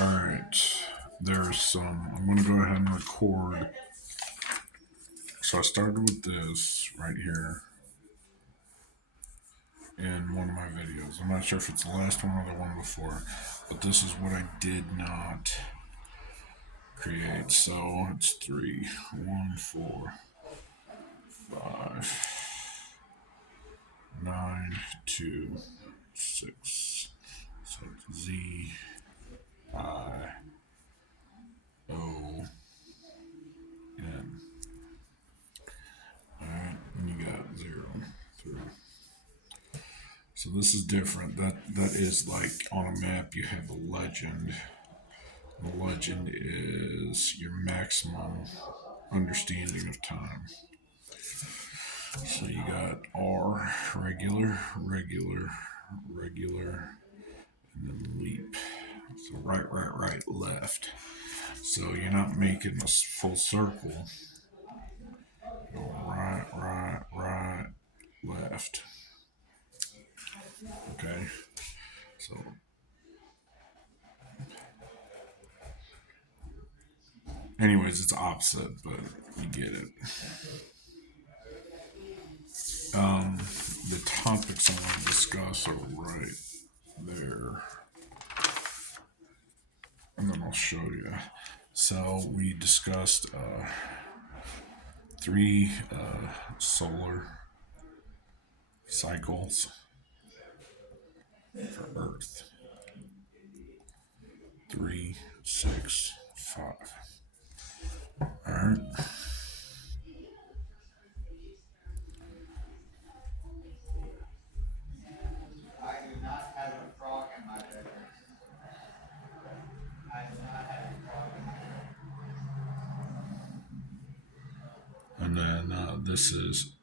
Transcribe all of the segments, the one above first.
Alright, there's some. I'm going to go ahead and record. So I started with this right here in one of my videos. I'm not sure if it's the last one or the one before, but this is what I did not create. So it's 3, 1, 4, 5, 9, 2, 6. So it's Z, I, O, N. Alright, and you got 0, 3. So this is different. That is like on a map you have a legend. The legend is your maximum understanding of time. So you got R, regular, regular, regular, and then leap. So right, right, right, left. So you're not making a full circle. Go right, right, right, left. Okay. So anyways, it's opposite, but you get it. The topics I want to discuss are right there, and then I'll show you. So we discussed 3 solar cycles for Earth. 3, 6, 5. All right. And then this is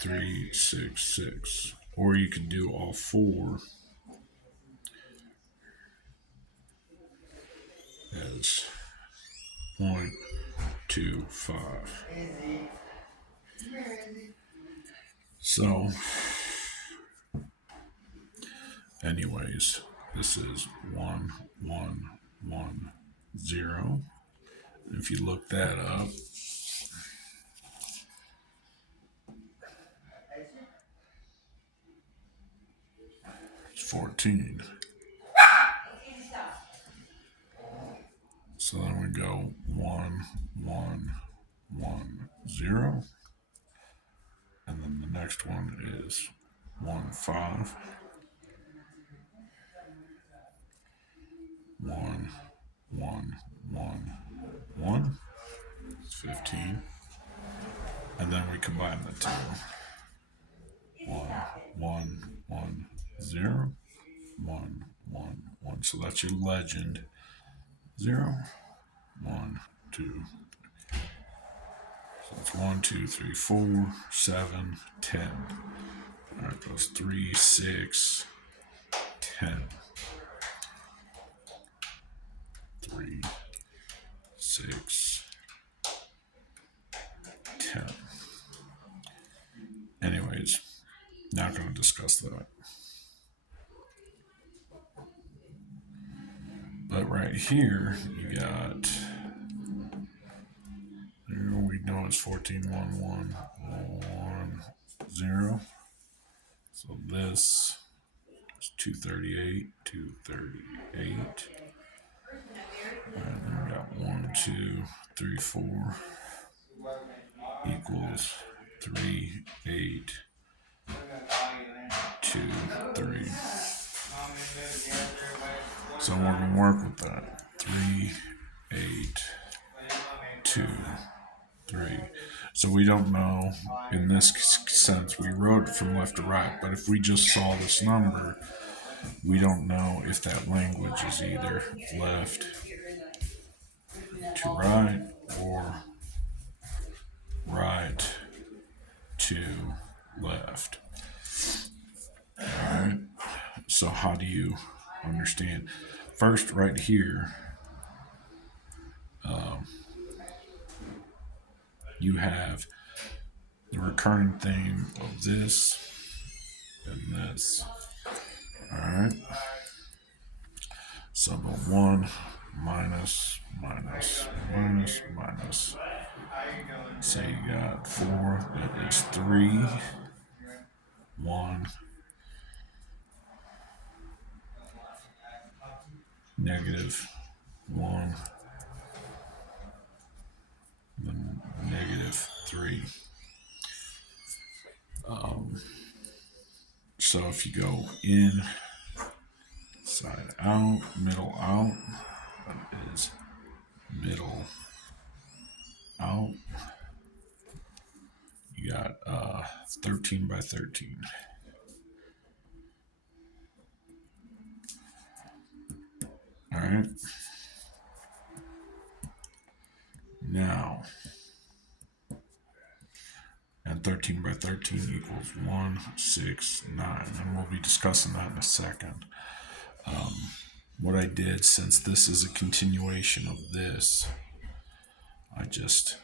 3, 6, 6. Or you can do all 4 as 1, 2, 5. So, anyways, this is 1, 1, 1, 0. If you look that up, it's 14. So then we go 1, 1, 1, 0. And then the next one is 1, 5. 1, 1, 1, 1. It's 15. And then we combine the two. 1, 1, 1, 0. 1, 1, 1. So that's your legend. 0, 1, 2. So it's 1, 2, 3, 4, 7, 10. All right, goes 3, 6, 10. 3, 6, 10. Anyways, not going to discuss that. But right here, you got, we know it's 14, 1, 1, 1, 0. So this is 238, 238. And then we got 1, 2, 3, 4 equals 3, 8, 2, 3. So we're going to work with that. 3, 8, 2, 3. So we don't know, in this sense, we wrote it from left to right, but if we just saw this number, we don't know if that language is either left to right or right to left. Alright, so how do you understand? First, right here, you have the recurring theme of this and this right? So the 1 minus, minus, minus, minus. So you got 4, that is 3, 1, negative 1, then negative 3. So if you go in, side out, middle out, that is middle out. You got 13 by 13. All right. Now, and 13 by 13 equals 1, 6, 9. And we'll be discussing that in a second. What I did, since this is a continuation of this, I just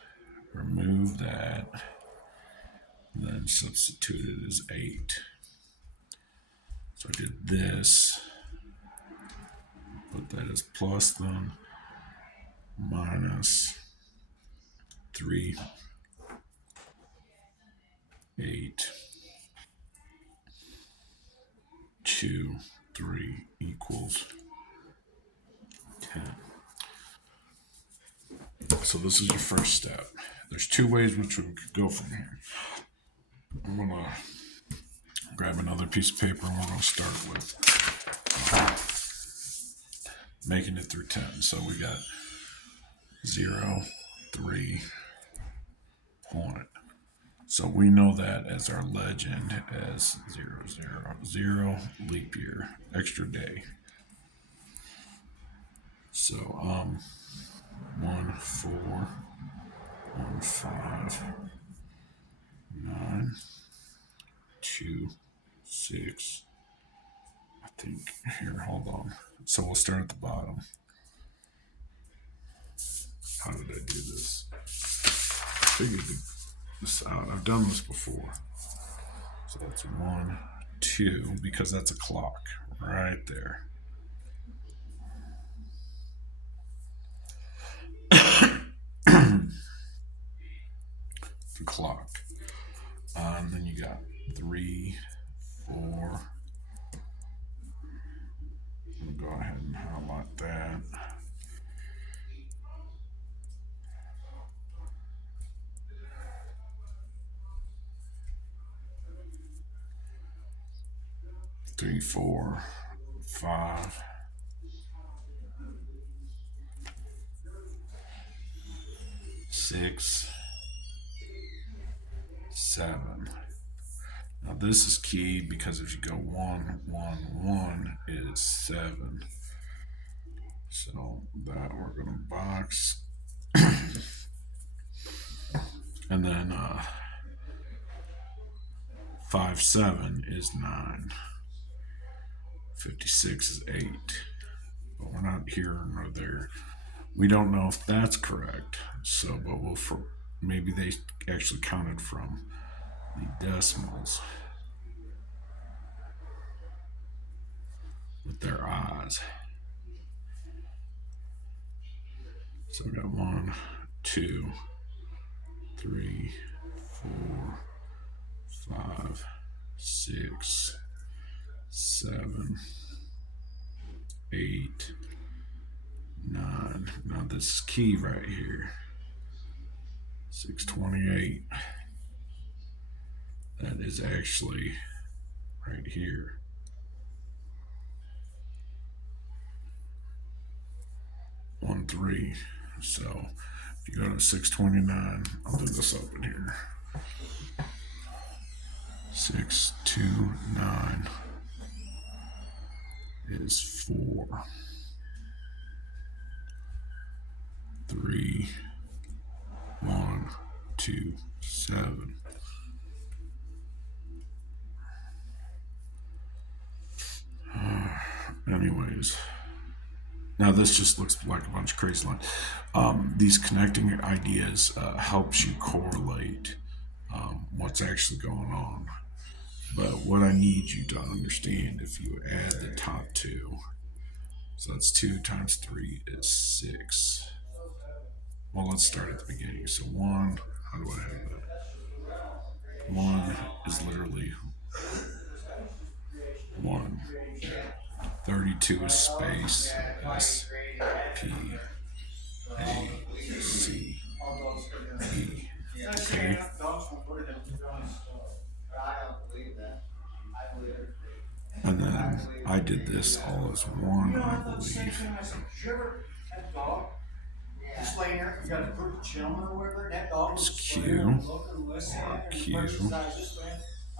removed that, then substituted as 8. So I did this, put that as plus, then minus 3, 8, 2, 3 equals 10. So this is your first step. There's 2 ways which we could go from here. I'm going to grab another piece of paper and we're going to start with making it through 10. So we got 0, 3, point. So we know that as our legend as 0, 0, 0, leap year, extra day. So 1, 4, 1, 5, 9, 2, 6. I think here, hold on. So we'll start at the bottom. How did I do this? Figured this out. I've done this before. So that's 1, 2, because that's a clock right there. The clock. And then you got 3, 4. I'm gonna go ahead and highlight that. Three, 4, 5. 6, 7. Now this is key because if you go 1, 1, 1, it is 7. So that we're going to box. And then 5, 7 is 9. 56 is 8. But we're not here nor there. We don't know if that's correct. So, but we'll maybe they actually counted from the decimals with their eyes. So we got 1, 2, 3, 4, 5, 6, 7, 8, 9. Now this is key right here. 628. That is actually right here. One, 3. So if you go to 629, I'll do this open here. 629 is 4. 3, 1, 2, 7. Anyways, now this just looks like a bunch of crazy lines. These connecting ideas helps you correlate what's actually going on. But what I need you to understand, if you add the top two, so that's 2 times 3 is 6. Well, let's start at the beginning. So 1, how do I have that? 1 is literally 1. 32 is space S P A C E. Okay? And then I did this all as 1, I believe. Just laying there, you got a group of gentlemen or whatever, and that dog was Q, R Q.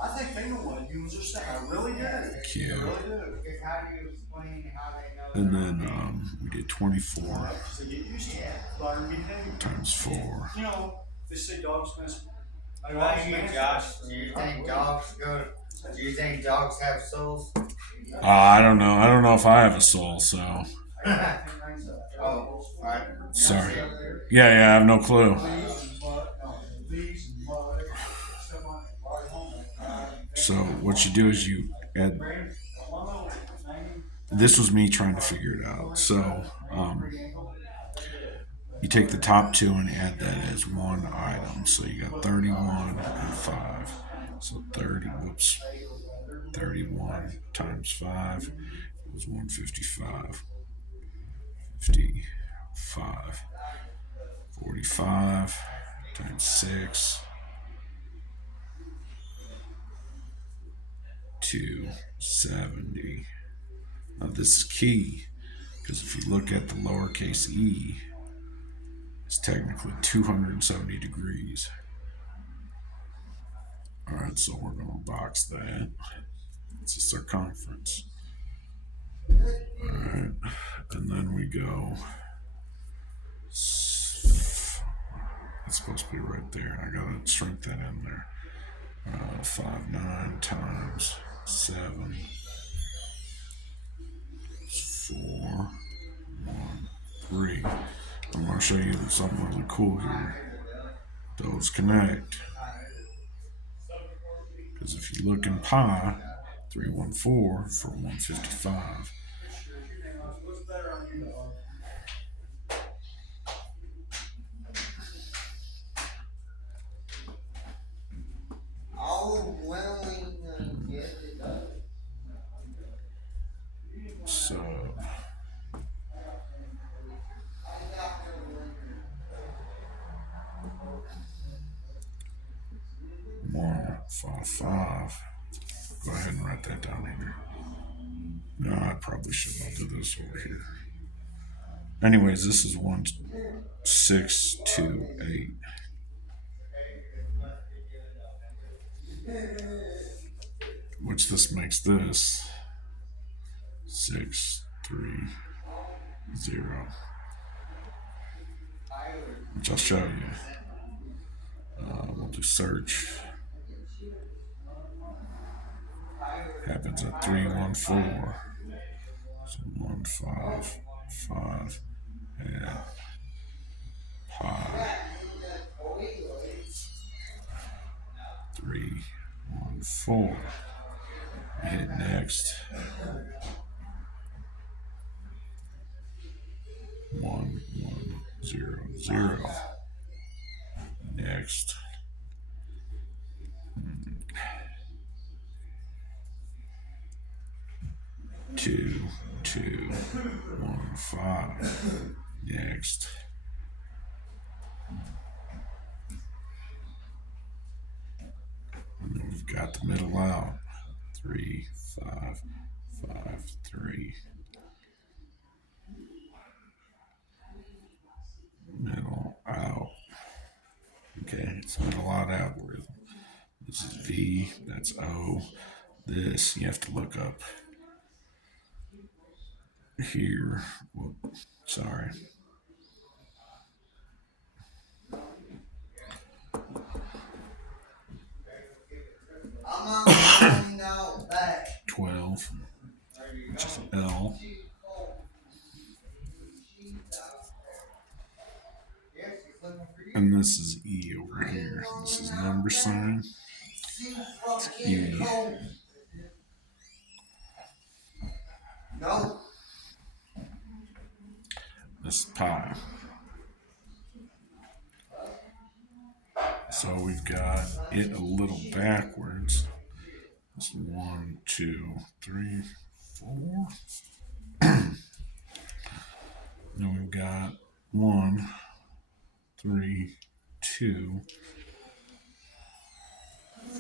I think they know what humans are saying. I really do. Q. I really do. Because how do you explain how they know? And then we did 24 so get used to it. Times 4. You know, they say dogs mess. What about you, Josh? Do you think dogs go? Do you think dogs have souls? I don't know. I don't know if I have a soul, so. Oh, right. Sorry. Yeah, I have no clue. So what you do is you add. This was me trying to figure it out. So you take the top two and add that as one item. So you got 31 and 5. So 31 times 5 was 155. 55. 45 times 6. 270. Now this is key because if you look at the lowercase e, it's technically 270 degrees. Alright, so we're going to box that. It's a circumference. Alright, and then we go. It's supposed to be right there. I gotta shrink that in there. 5 9 times 7 is 4 1 3. I'm gonna show you something really cool here. Those connect. Because if you look in pi, 314 for 155. So 155. Go ahead and write that down here. No, I probably shouldn't. I'll do this over here. Anyways, this is 1628. Which this makes this 630. Which I'll show you. We'll do search. Happens at 314. So 155 and pi 314. Hit next. 1100. Next. 2215. Next. And then we've got the middle out. 3553. Middle out. Okay, it's middle out algorithm. This is V, that's O. This you have to look up here. Whoop, sorry. I'm 12, which is L. And this is E over here. This is number sign. E. No. This is pi. So we've got it a little backwards. It's 1, 2, 3, 4. Then we've got 1, 3, 2,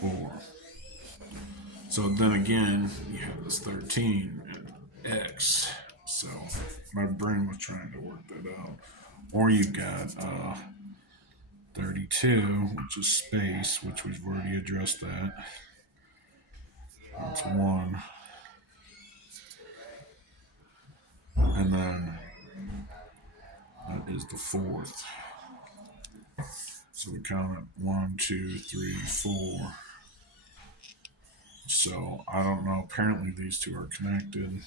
4. So then again, you have this 13 and x. So my brain was trying to work that out. Or you've got 32, which is space, which we've already addressed that. That's 1. And then that is the 4th. So we count it 1, 2, 3, 4. So I don't know. Apparently these two are connected.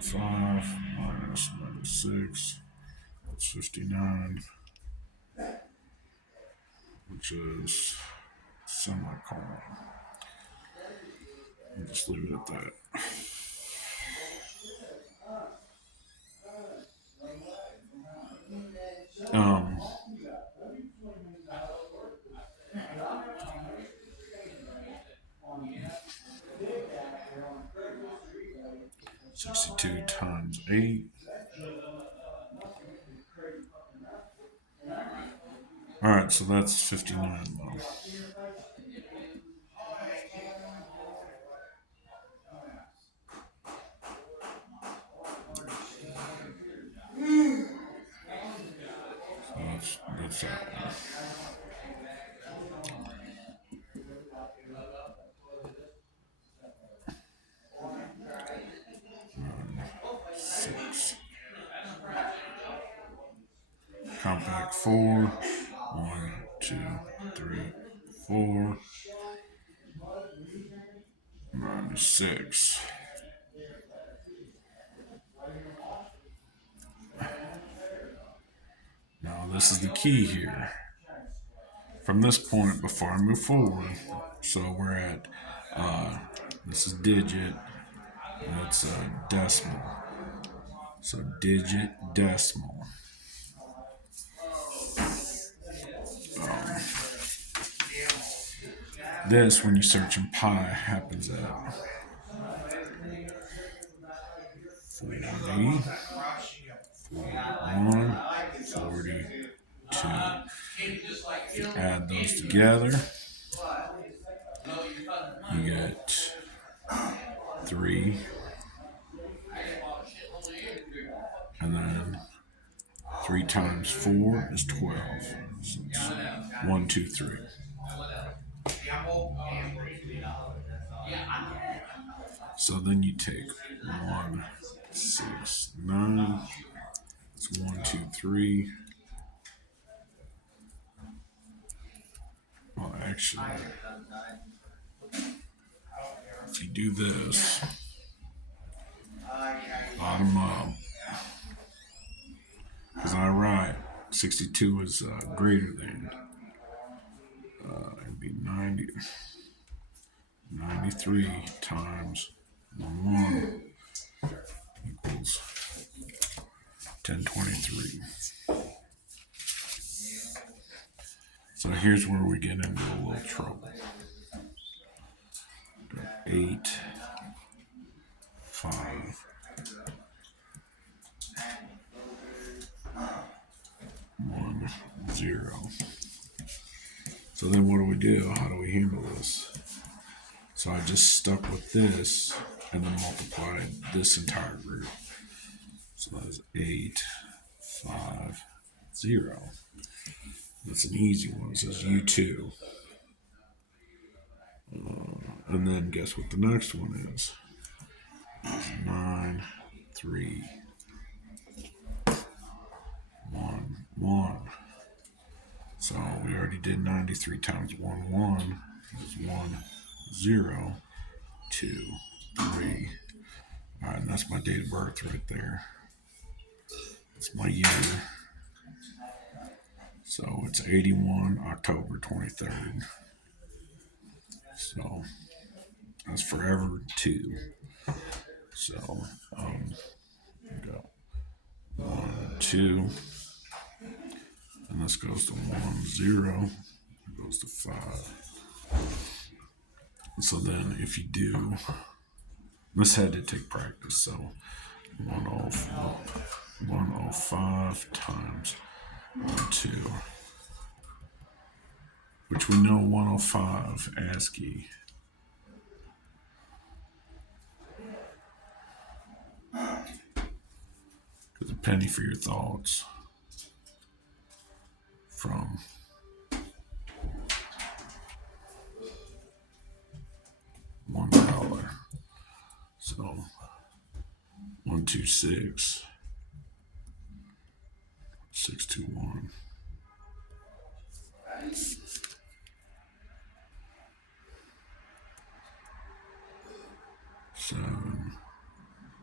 5 minus 96. That's 59. Which is semicolon. I'll just leave it at that. 62 times 8. All right, so that's 59 though. So that's that one. 6. Compact 4. 1, 2, 3, 4. Minus 6. Now this is the key here. From this point, before I move forward, so we're at, this is digit, that's decimal. So digit, decimal. This, when you search in pi, happens at 40, 41, 42. If you add those together, you get 3, and then 3 times 4 is 12. So it's 1, 2, 3. So then you take 1, 6, 9. It's 1, 2, 3. Well, actually, if you do this, bottom up, because I write 62 is greater than, it'd be 93 times 1 equals 1023. So here's where we get into a little trouble. 8, 5, 1, 0. So then what do? How do we handle this? So I just stuck with this and then multiplied this entire group. So that's 8, 5, 0. That's an easy one. It says U2. And then guess what the next one is? It's 9, 3, 1, 1. So we already did 93 times 1, 1. It's 1, 0, 2, 3. All right, and that's my date of birth right there. It's my year. So it's 81, October 23rd. So that's forever 2. So we got 1, 2, and this goes to 1, 0. It goes to 5. So then if you do, this had to take practice. So 105 times 2, which we know 105 ASCII. Because a penny for your thoughts from $1. So 126 621 7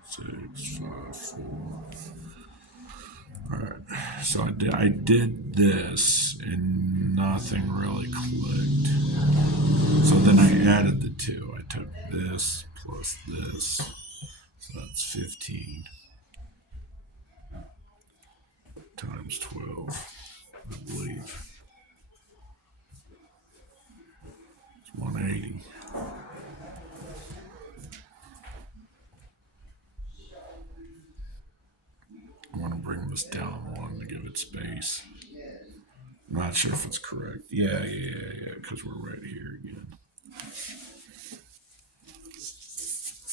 6 5 4. All right, so I did this and nothing really clicked. So then I added the 2. I took this plus this, so that's 15 times 12, I believe. It's 180. I want to bring this down 1 to give it space. I'm not sure if it's correct. Yeah, because we're right here again.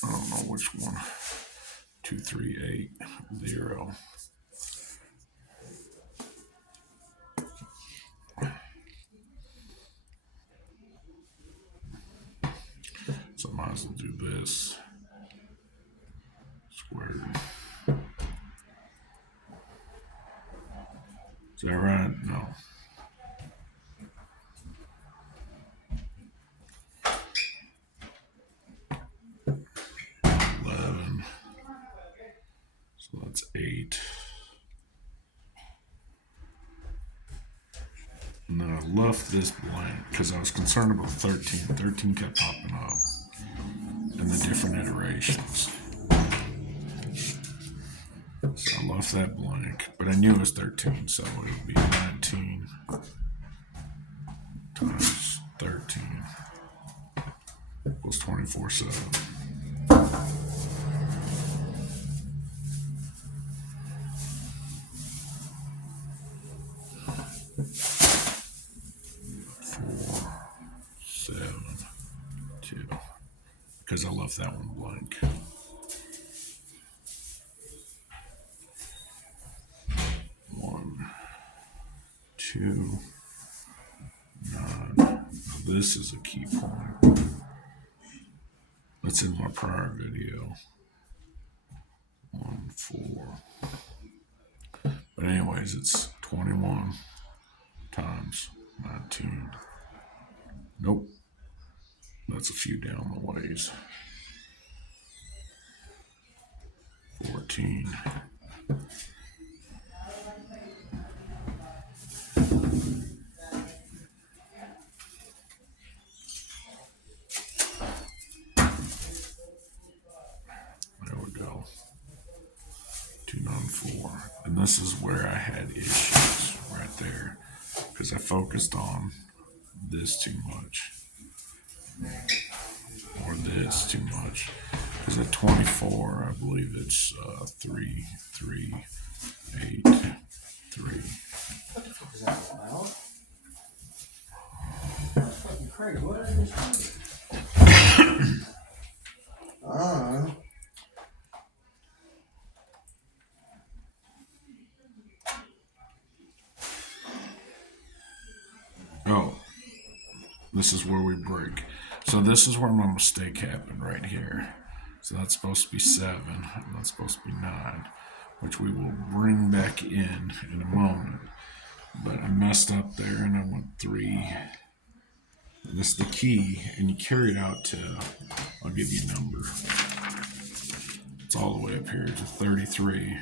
I don't know which one. 2380. So I might as well do this squared. Is that right? No. So that's 8. And then I left this blank because I was concerned about 13. 13 kept popping up in the different iterations. So I left that blank, but I knew it was 13, so it would be 19 times 13 equals 24/7. Because I left that one blank. One, 2, 9. Now this is a key point. That's in my prior video. 1, 4. But anyways, it's 21 times 19. Nope. That's a few down the ways. 14. There we go. 294. And this is where I had issues right there because I focused on this too much. Or this too much. Because at 24, I believe it's 3, 3, 8, 3. What the fuck is that all about? That's fucking crazy. What is this? Oh, this is where we break. So this is where my mistake happened right here. So that's supposed to be 7, and that's supposed to be 9, which we will bring back in a moment. But I messed up there and I went 3. And this is the key, and you carry it out to, I'll give you a number. It's all the way up here to 33.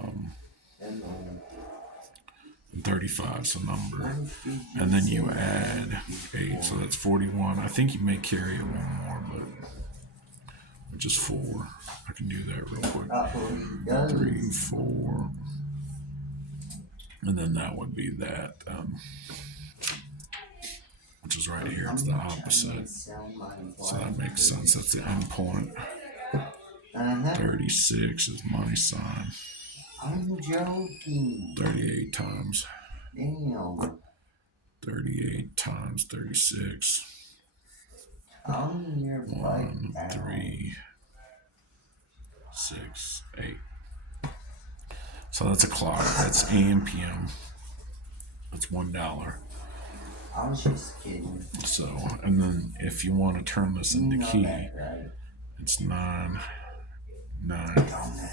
and 35, so number. And then you add 8, so that's 41. I think you may carry it one more, but which is 4. I can do that real quick. 3, 4. And then that would be that, which is right here. It's the opposite. So that makes sense. That's the end point. 36 is money sign. I'm joking. 38 times. Damn. 38 times 36. I'm your 1, bike 3, 6, 8. So that's a clock. That's AM, PM. That's $1. I was just kidding. So, and then if you want to turn this into You know key, that, right? it's 9, 9. Dumbass.